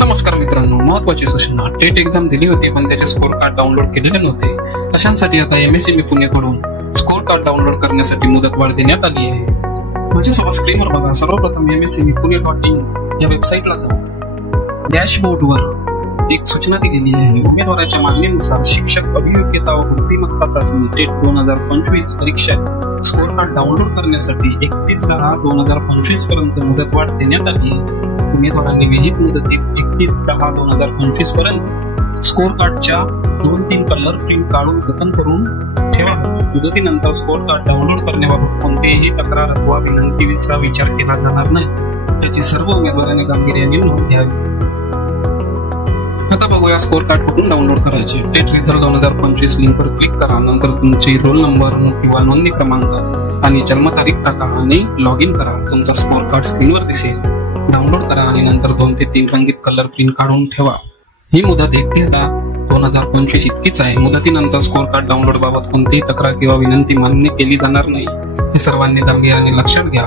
नमस्कार मित्रांनो, महत्वाची सूचना. टेट एक्झाम दिली होती पण त्याचे स्कोर कार्ड डाउनलोड केलेले नव्हते. अशांसाठी आता MSME पुणेकडून स्कोर कार्ड डाउनलोड करण्यासाठी मुदतवाढ देण्यात आली आहे. माझ्यासोबत स्क्रीनवर बघा. सर्वप्रथम MSME.pune.in या वेबसाईटला जा. डॅशबोर्डवर एक सूचना दिलेली आहे. उमेदवाराच्या मागणीनुसार शिक्षक अभियोग्यता व बुद्धिमत्ता चाचणी टेट 2025 परीक्षा स्कोर कार्ड डाउनलोड करण्यासाठी 31/10/2025 पर्यंत मुदतवाढ देण्यात आली आहे. उमेदवारांनी विहित मुदतीत 31/10/2025 पर्यंत स्कोर कार्डच्या 2-3 कलर प्रिंट काढून जतन करून ठेवा. मुदतीनंतर स्कोर कार्ड डाउनलोड करण्याबाबत कोणतेही तक्रार अथवा विनंतीचा विचार केला जाणार नाही. याची सर्व उमेदवारांनी गांभीर्याने नोंद घ्यावी. आता बघूया स्कोर कार्ड कुठून डाउनलोड करायचे. टेट रिझल्ट 2025 लिंकवर क्लिक करा. नंतर तुमचे रोल नंबर किंवा नोंदणी क्रमांक आणि जन्मतारीख टाका आणि लॉग इन करा. तुमचा स्कोर कार्ड स्क्रीनवर दिसेल. डाउनलोड करा आणि नंतर 2 ते 3 रंगीत कलर प्रिंट काढून ठेवा. ही मुदत 31/10/2025 इतकीच आहे. मुदतीनंतर स्कोर कार्ड डाउनलोड बाबत कोणतीही तक्रार किंवा विनंती मान्य केली जाणार नाही. हे सर्वांनी गांभीर्याने लक्षात घ्या.